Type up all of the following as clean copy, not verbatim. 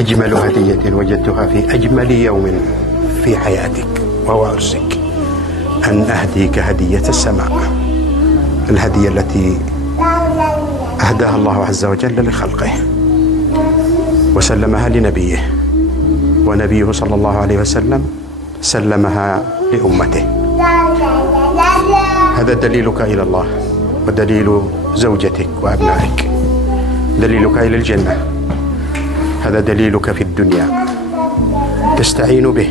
أجمل هدية وجدتها في أجمل يوم في حياتك وهو عرسك، أن أهديك هدية السماء، الهدية التي أهداها الله عز وجل لخلقه وسلمها لنبيه، ونبيه صلى الله عليه وسلم سلمها لأمته. هذا دليلك إلى الله ودليل زوجتك وأبنائك، دليلك إلى الجنة. هذا دليلك في الدنيا تستعين به،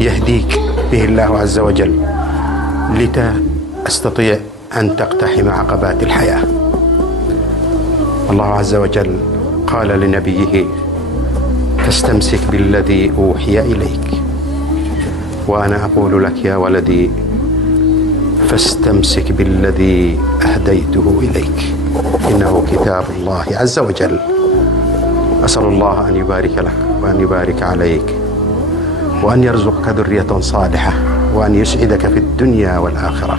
يهديك به الله عز وجل لتستطيع أن تقتحم عقبات الحياة. الله عز وجل قال لنبيه: فاستمسك بالذي أوحي إليك. وأنا أقول لك يا ولدي: فاستمسك بالذي أهديته إليك، إنه كتاب الله عز وجل. أسأل الله أن يبارك لك وأن يبارك عليك وأن يرزقك ذرية صالحة وأن يسعدك في الدنيا والآخرة.